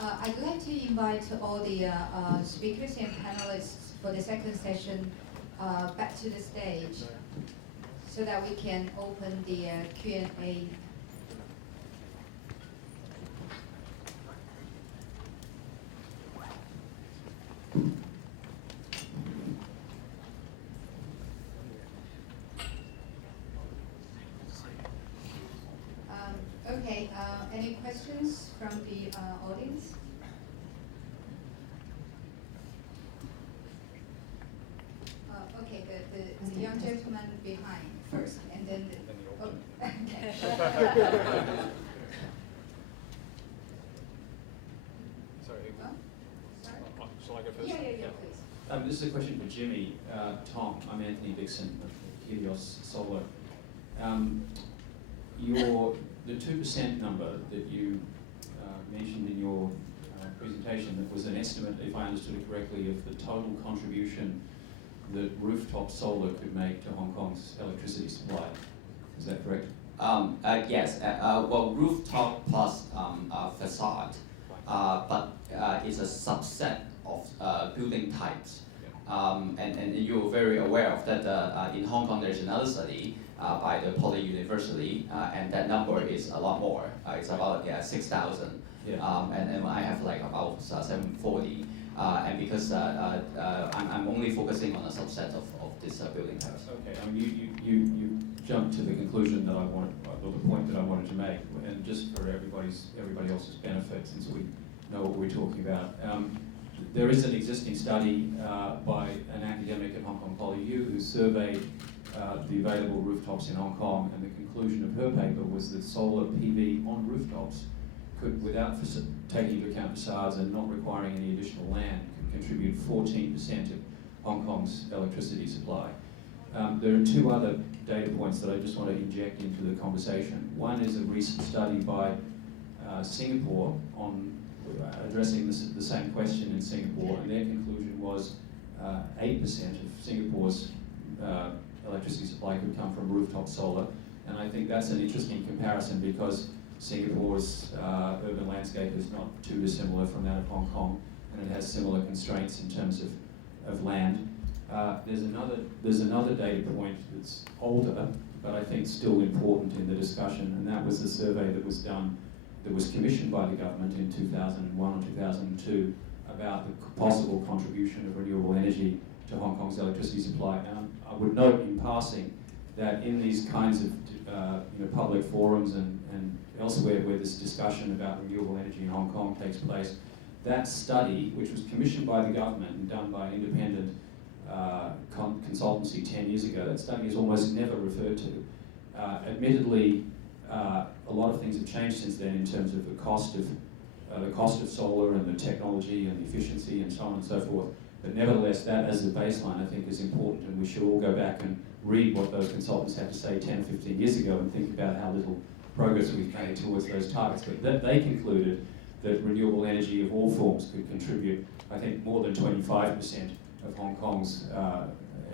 I'd like to invite all the speakers and panelists for the second session back to the stage so that we can open the Q&A. Okay, any questions from the audience? Okay, the young gentleman behind first, and then the, oh, okay. Sorry. Oh, sorry. Shall I go first? Yeah, please. This is a question for Jimmy. Tom, I'm Anthony Dixon of Helios Solar. The 2% number that you mentioned in your presentation, that was an estimate, if I understood it correctly, of the total contribution that rooftop solar could make to Hong Kong's electricity supply. Is that correct? Yes. Well, rooftop plus facade, but it's a subset of building types. And you're very aware of that. In Hong Kong, there's another study by the Poly University, and that number is a lot more. It's about 6,000, and I have like about 740. And because I'm only focusing on a subset of this building types. Okay. I mean, you jumped to the conclusion that I wanted, or the point that I wanted to make, and just for everybody else's benefit, since we know what we're talking about. There is an existing study by an academic at Hong Kong Poly U who surveyed the available rooftops in Hong Kong, and the conclusion of her paper was that solar PV on rooftops could, without taking into account facades and not requiring any additional land, could contribute 14% of Hong Kong's electricity supply. There are two other data points that I just want to inject into the conversation. One is a recent study by Singapore on addressing the same question in Singapore, and their conclusion was 8% of Singapore's electricity supply could come from rooftop solar. And I think that's an interesting comparison because Singapore's urban landscape is not too dissimilar from that of Hong Kong, and it has similar constraints in terms of land. There's another data point that's older, but I think still important in the discussion, and that was the survey that was done, that was commissioned by the government in 2001 or 2002 about the possible contribution of renewable energy to Hong Kong's electricity supply. And I would note in passing that in these kinds of public forums and elsewhere where this discussion about renewable energy in Hong Kong takes place, that study, which was commissioned by the government and done by an independent consultancy 10 years ago, that study is almost never referred to. Admittedly, a lot of things have changed since then in terms of the cost of solar and the technology and the efficiency and so on and so forth. But nevertheless, that as a baseline I think is important, and we should all go back and read what those consultants had to say 10 or 15 years ago and think about how little progress we've made towards those targets. But they concluded that renewable energy of all forms could contribute, I think, more than 25% of Hong Kong's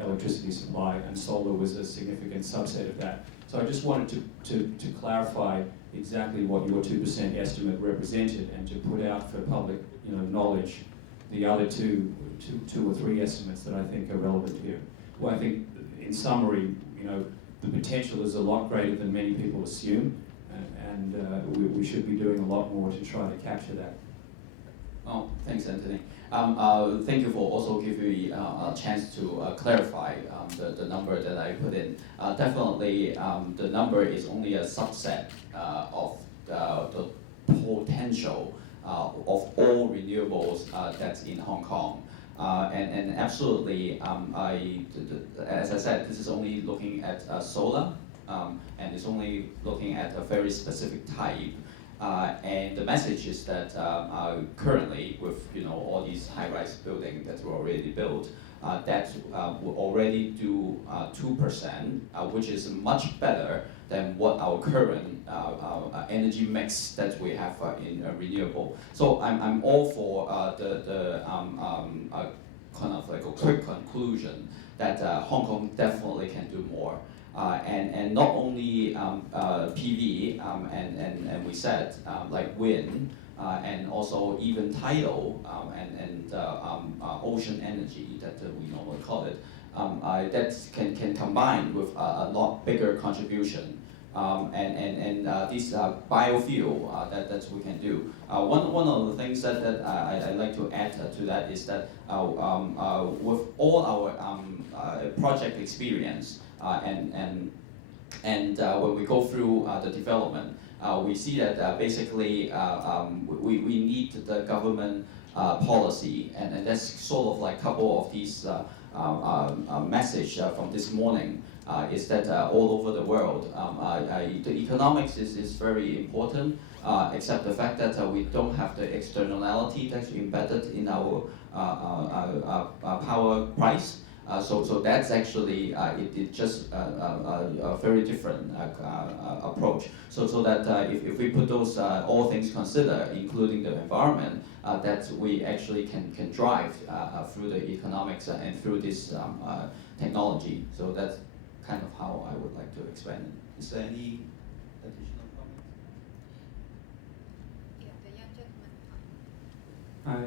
electricity supply, and solar was a significant subset of that. So I just wanted to clarify exactly what your 2% estimate represented, and to put out for public knowledge the other two or three estimates that I think are relevant here. Well, I think in summary, the potential is a lot greater than many people assume, and we should be doing a lot more to try to capture that. Oh, thanks, Anthony. Thank you for also giving me a chance to clarify the number that I put in. Definitely, the number is only a subset of the potential of all renewables that's in Hong Kong. And absolutely, as I said, this is only looking at solar, and it's only looking at a very specific type. And the message is that currently, with all these high-rise buildings that were already built, that will already do 2%, which is much better than what our current energy mix that we have in renewable. So I'm all for the kind of like a quick conclusion that Hong Kong definitely can do more. And not only PV, and we said like wind, and also even tidal and ocean energy that we normally call it, that can combine with a lot bigger contribution. This biofuel that we can do. One of the things that I'd like to add to that is that with all our project experience and when we go through the development, we see that basically we need the government policy, and that's sort of like a couple of these message from this morning. Is that all over the world, the economics is very important, except the fact that we don't have the externality that's embedded in our power price. So that's actually it just a very different approach. So that if we put those all things considered, including the environment, that we actually can drive through the economics and through this technology. So that's kind of how I would like to expand it. Is there any additional comments? Yeah, the young gentleman. Hi,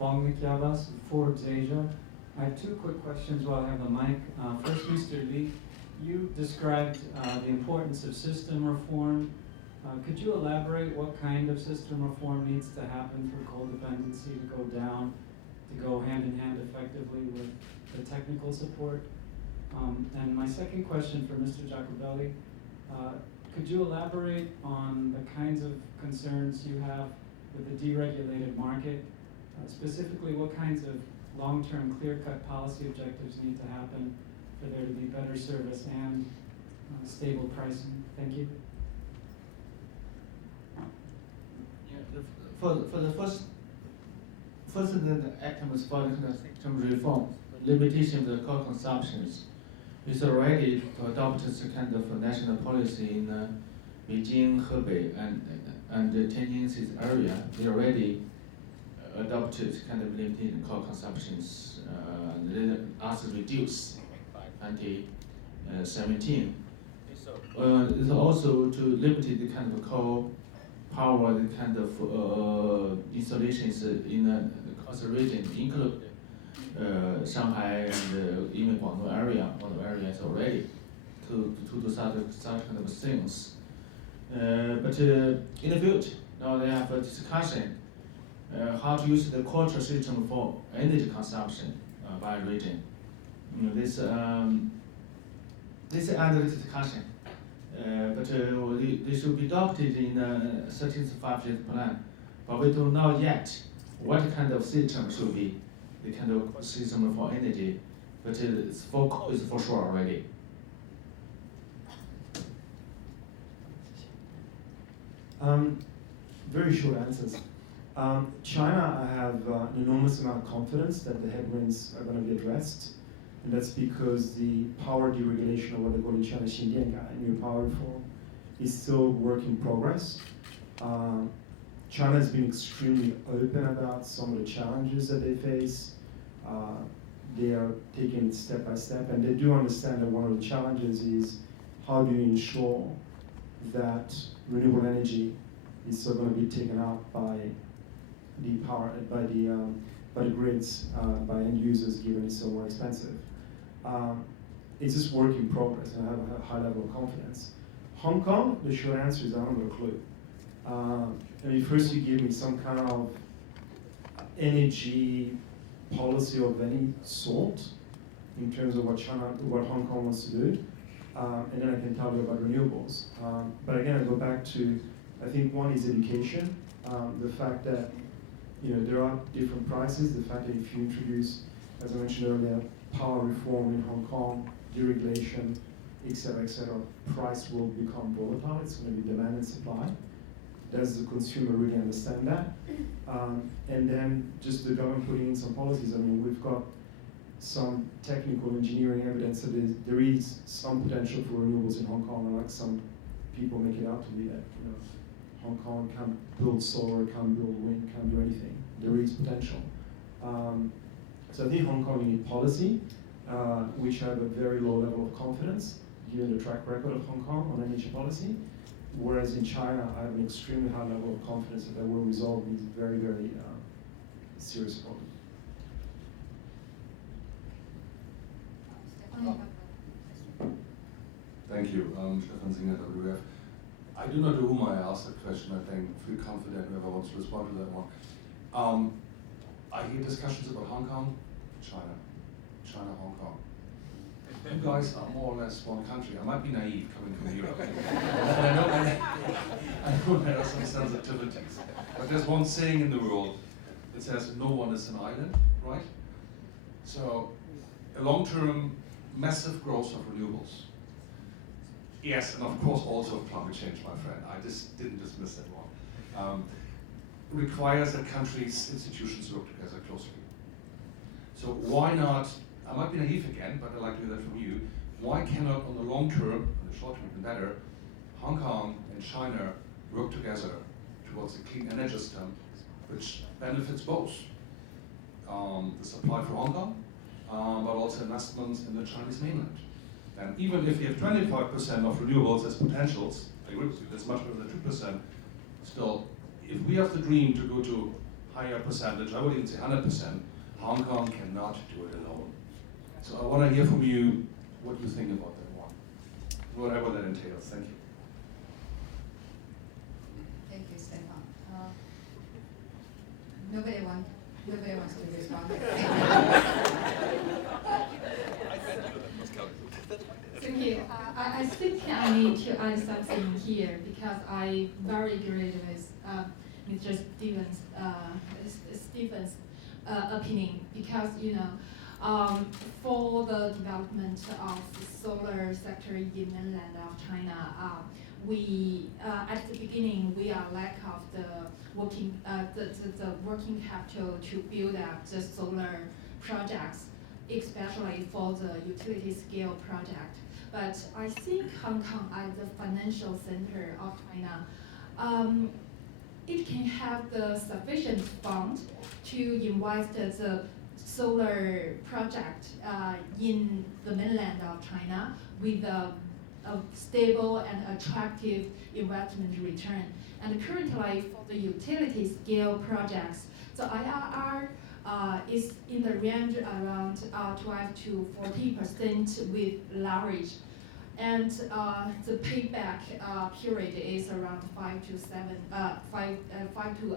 Bong Nikyabas, Forbes Asia. I have two quick questions while I have the mic. First, Mr. Lee, you described the importance of system reform. Could you elaborate what kind of system reform needs to happen for coal dependency to go down, to go hand in hand effectively with the technical support? And my second question for Mr. Jacobelli, could you elaborate on the kinds of concerns you have with the deregulated market? Specifically, what kinds of long-term, clear-cut policy objectives need to happen for there to be better service and stable pricing? Thank you. Yeah, for the first the items for the system reform, limitation of the coal consumptions, is already to adopt this kind of national policy in Beijing, Hebei, and the Tianjin area. We already adopted kind of limited coal consumptions, as reduced 2017. It's also to limit the kind of coal power, the kind of installations in the coastal region, include Shanghai and even Guangdong areas already, to do such kind of things. But in the future, now they have a discussion how to use the quota system for energy consumption by region. This is under discussion, but they should be adopted in the 13th five-year plan. But we don't know yet what kind of system should be the kind of system for energy. But it's for coal is for sure already. Very short answers. China, I have an enormous amount of confidence that the headwinds are going to be addressed, and that's because the power deregulation, or what they call in China, Xindiangai, new power reform, is still work in progress. China has been extremely open about some of the challenges that they face. They are taking it step by step, and they do understand that one of the challenges is how do you ensure that renewable energy is still going to be taken up by the power, by the grids, by end users, given it's so more expensive. It's just work in progress, and I have a high level of confidence. Hong Kong, the short answer is I don't have a clue. I mean, first you give me some kind of energy policy of any sort in terms of what Hong Kong wants to do, and then I can tell you about renewables. But again, I go back to, I think one is education, the fact that there are different prices, the fact that if you introduce, as I mentioned earlier, power reform in Hong Kong, deregulation, et cetera, price will become volatile. It's going to be demand and supply. Does the consumer really understand that? And then just the government putting in some policies. I mean, we've got some technical engineering evidence that there is some potential for renewables in Hong Kong, like some people make it out to be that Hong Kong can't build solar, can't build wind, can't do anything. There is potential. So I think Hong Kong need policy, which I have a very low level of confidence, given the track record of Hong Kong on energy policy. Whereas in China, I have an extremely high level of confidence that they will resolve these very, very serious problems. Stefan, you have a question? Thank you. Stefan Singer, WWF. I do not know whom I asked that question. I think feel confident whoever wants to respond to that one. I hear discussions about Hong Kong, China, Hong Kong. You guys are more or less one country. I might be naive coming from Europe. And I know there are some sensitivities. But there's one saying in the world that says no one is an island, right? So a long-term massive growth of renewables. Yes, and of course also of climate change, my friend. I just didn't dismiss that one. Requires that countries' institutions work together closely. So why not, I might be naive again, but I'd like to hear that from you, why cannot on the long term, on the short term even better, Hong Kong and China work together towards a clean energy system which benefits both the supply for Hong Kong, but also investments in the Chinese mainland. And even if you have 25% of renewables as potentials, I agree with you, that's much better than 2%, still, if we have the dream to go to higher percentage, I would even say 100%, Hong Kong cannot do it alone. So I want to hear from you what you think about that one, whatever that entails. Thank you. Thank you, Stefan. Nobody wants to respond. Thank you. I think I need to add something here because I very agree with Mr. Stephen's opinion because for the development of the solar sector in mainland of China, we at the beginning we are lack of the working capital to build up the solar projects, especially for the utility scale project. But I think Hong Kong as the financial center of China, it can have the sufficient fund to invest the solar project in the mainland of China with a stable and attractive investment return. And currently for the utility scale projects, the IRR is in the range around 12 to 40% with leverage. And the payback period is around 5 to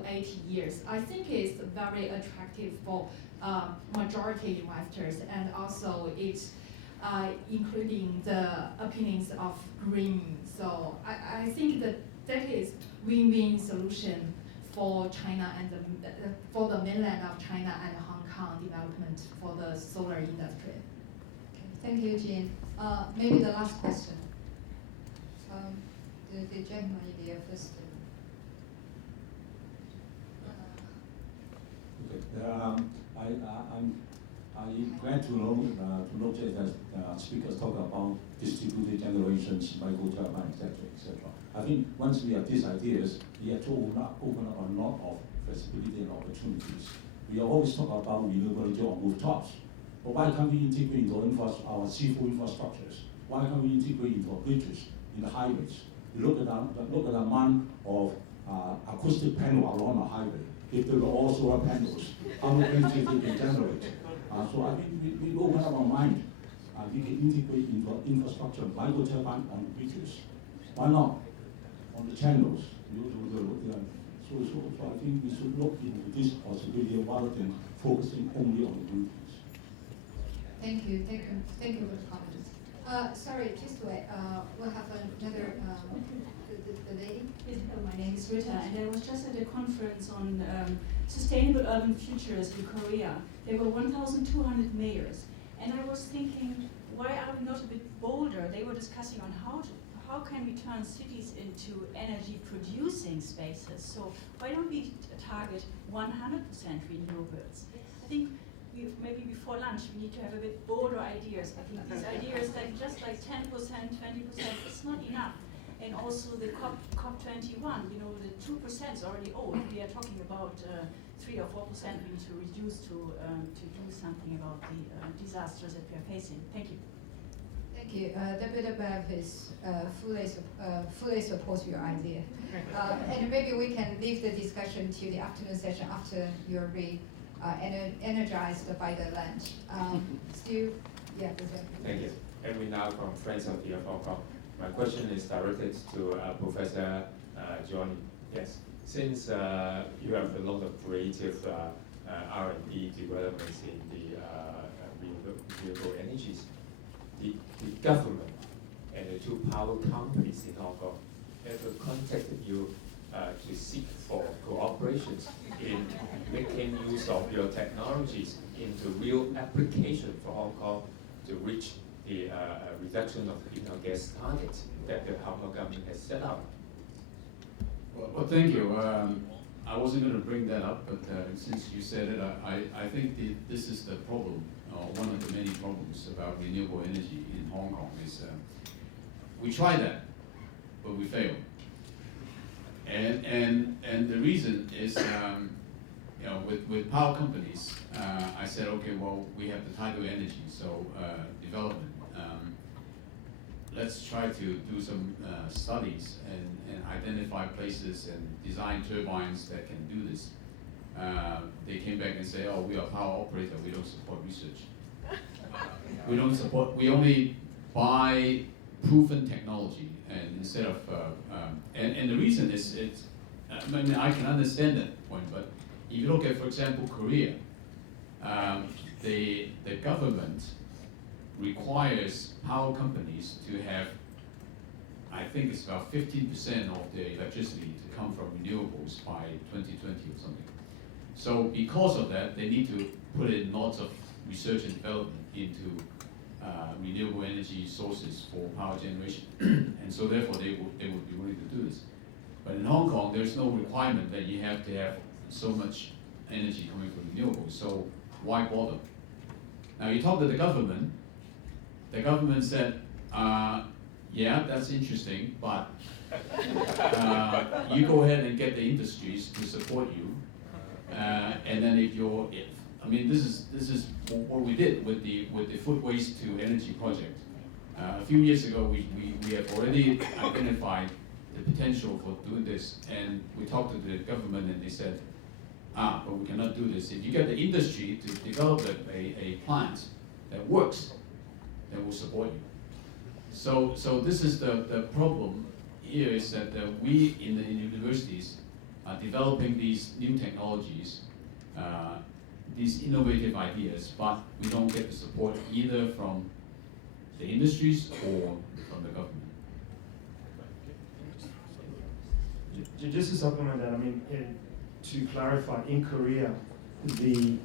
8 years. I think it's very attractive for majority investors, and also it's including the opinions of green. So I think that is win-win solution for China and for the mainland of China and Hong Kong development for the solar industry. Okay, thank you, Jean. Maybe the last question. The gentleman in the first. I'm glad to notice that speakers talk about distributed generations, micro turbine, etc., etc. I think once we have these ideas, we have to open up a lot of flexibility and opportunities. We always talk about renewability on rooftops, but why can't we integrate into our seafood infrastructures? Why can't we integrate into our bridges, in the highways? Look at the amount of acoustic panel along the highway. If there were all solar panels, how much energy they can generate? So I think we open up our mind. We can integrate into our infrastructure, micro turbine on the bridges. Why not? On the channels. So I think we should look into this possibility rather than focusing only on the roofs. Thank you for the comments. Sorry, just wait. We'll have another the lady. My name is Rita, and I was just at a conference on sustainable urban futures in Korea. There were 1,200 mayors, and I was thinking, why are we not a bit bolder? They were discussing on how can we turn cities into energy producing spaces. So why don't we target 100% renewables? I think maybe before lunch we need to have a bit bolder ideas. I think these ideas like just like 10%, 20%, it's not enough. And also the COP21, the 2% is already old. We are talking about 3 or 4% we need to reduce to do something about the disasters that we are facing. Thank you. Thank Thank you. Deputy Bev is fully supports your idea. And maybe we can leave the discussion to the afternoon session after you're energized by the lunch. Stu, yeah, thank you. Edwin now from Friends of the Hong Kong. My question is directed to Professor Johnny. Yes, since you have a lot of creative R&D developments in the renewable energies, the government and the two power companies in Hong Kong ever contacted you to seek for cooperations in making use of your technologies into real application for Hong Kong to reach the reduction of greenhouse gas targets that the Hong Kong government has set up? Well, thank you. I wasn't going to bring that up, but since you said it, I think this is the problem, one of the many problems about renewable energy in Hong Kong is we tried that, but we failed. And the reason is, with power companies, I said, okay, well, we have the tidal energy, so development. Let's try to do some studies and identify places and design turbines that can do this. They came back and say, oh, we are power operator, we don't support research. We only buy proven technology, and instead of, and the reason is, I mean, I can understand that point, but if you look at, for example, Korea, the government requires power companies to have, I think it's about 15% of their electricity to come from renewables by 2020 or something. So because of that, they need to put in lots of research and development into renewable energy sources for power generation. And so therefore they would be willing to do this. But in Hong Kong, there's no requirement that you have to have so much energy coming from renewables, so why bother? Now you talk to the government said, yeah, that's interesting, but you go ahead and get the industries to support you, and then I mean, this is what we did with the food waste to energy project. A few years ago, we have already identified the potential for doing this, and we talked to the government, and they said, but we cannot do this. If you get the industry to develop a plant that works, then we'll support you. So this is the problem here, is that we in the universities are developing these new technologies, these innovative ideas, but we don't get the support either from the industries or from the government. Just to supplement that, I mean, to clarify, in Korea, the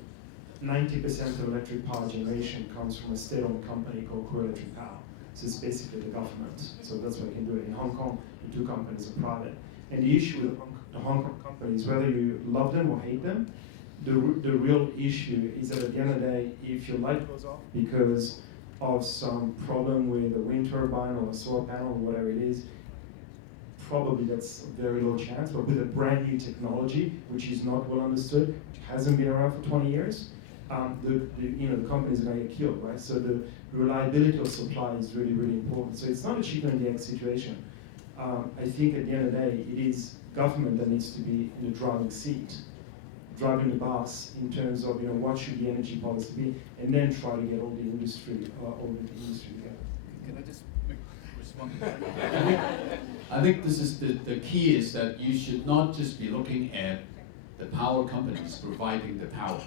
90% of electric power generation comes from a state-owned company called Korea Electric Power. So it's basically the government. So that's why you can do it. In Hong Kong, the two companies are private. And the issue with the Hong Kong companies, whether you love them or hate them, the real issue is that at the end of the day, if your light goes off because of some problem with a wind turbine or a solar panel or whatever it is, probably that's a very low chance. But with a brand new technology, which is not well understood, which hasn't been around for 20 years, the companies are going to get killed, right? So the reliability of supply is really, really important. So it's not a chicken and the egg situation. I think at the end of the day, it is government that needs to be in the driving seat, driving the bus in terms of what should the energy policy be, and then try to get all the industry together. Can I just respond to that? I think this is the key is that you should not just be looking at the power companies providing the power.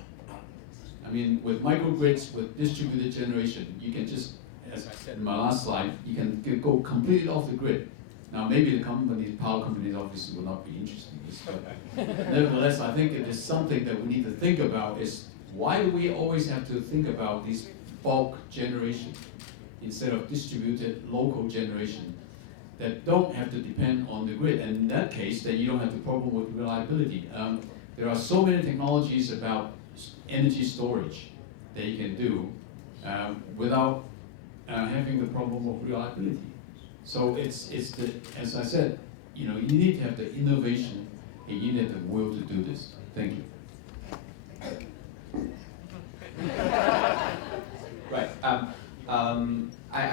I mean, with microgrids, with distributed generation, you can just, as I said in my last slide, you can go completely off the grid. Now, maybe the power companies obviously will not be interested in this, but nevertheless, I think it is something that we need to think about is why do we always have to think about this bulk generation instead of distributed local generation that don't have to depend on the grid. And in that case, then you don't have the problem with reliability. There are so many technologies about energy storage that you can do without having the problem of reliability. So it's as I said, you need to have the innovation and you need the will to do this. Thank you. Right.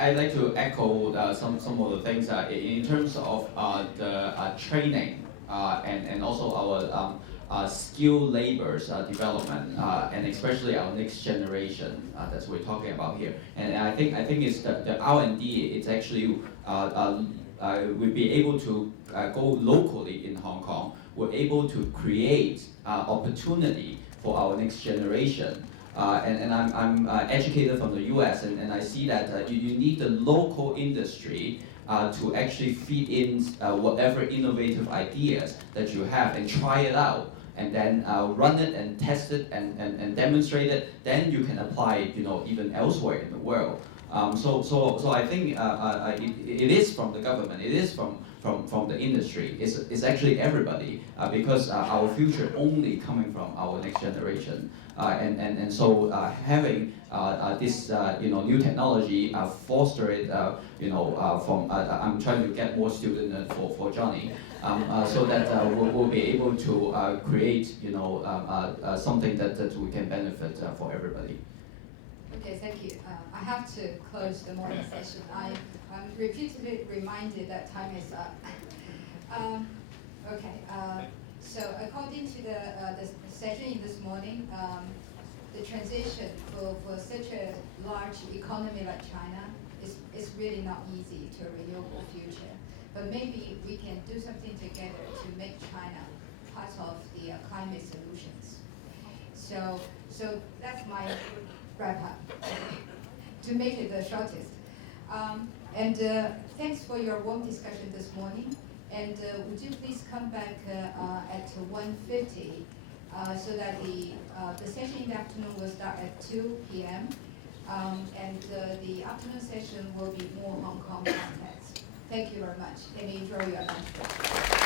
I'd like to echo some of the things in terms of the training and also our skilled laborers development and especially our next generation that we're talking about here. And I think it's the R&D. It's actually we'll be able to go locally in Hong Kong. We're able to create opportunity for our next generation. And I'm educated from the US, and I see that you need the local industry to actually feed in whatever innovative ideas that you have and try it out, and then run it and test it and demonstrate it. Then you can apply it, even elsewhere in the world. So I think it is from the government. It is from the industry. It's actually everybody because our future only coming from our next generation. And so having this new technology foster it from I'm trying to get more students for Johnny so that we'll be able to create something that we can benefit for everybody. Okay, thank you. I have to close the morning session. I'm repeatedly reminded that time is up. So according to the session in this morning, the transition for such a large economy like China is really not easy to a renewable future. But maybe we can do something together to make China part of the climate solutions. So that's my wrap up, to make it the shortest. And thanks for your warm discussion this morning. And would you please come back at 1:50 so that the session in the afternoon will start at 2 p.m. And the afternoon session will be more Hong Kong context. Thank you very much, and enjoy your lunch.